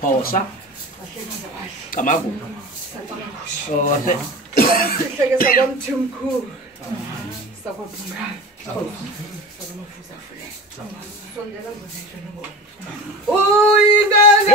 phosa kamagu ose Sihleke sakwamthimkhulu sakwabungani sakamafuza fule sondela ngizisho ngoba uyingane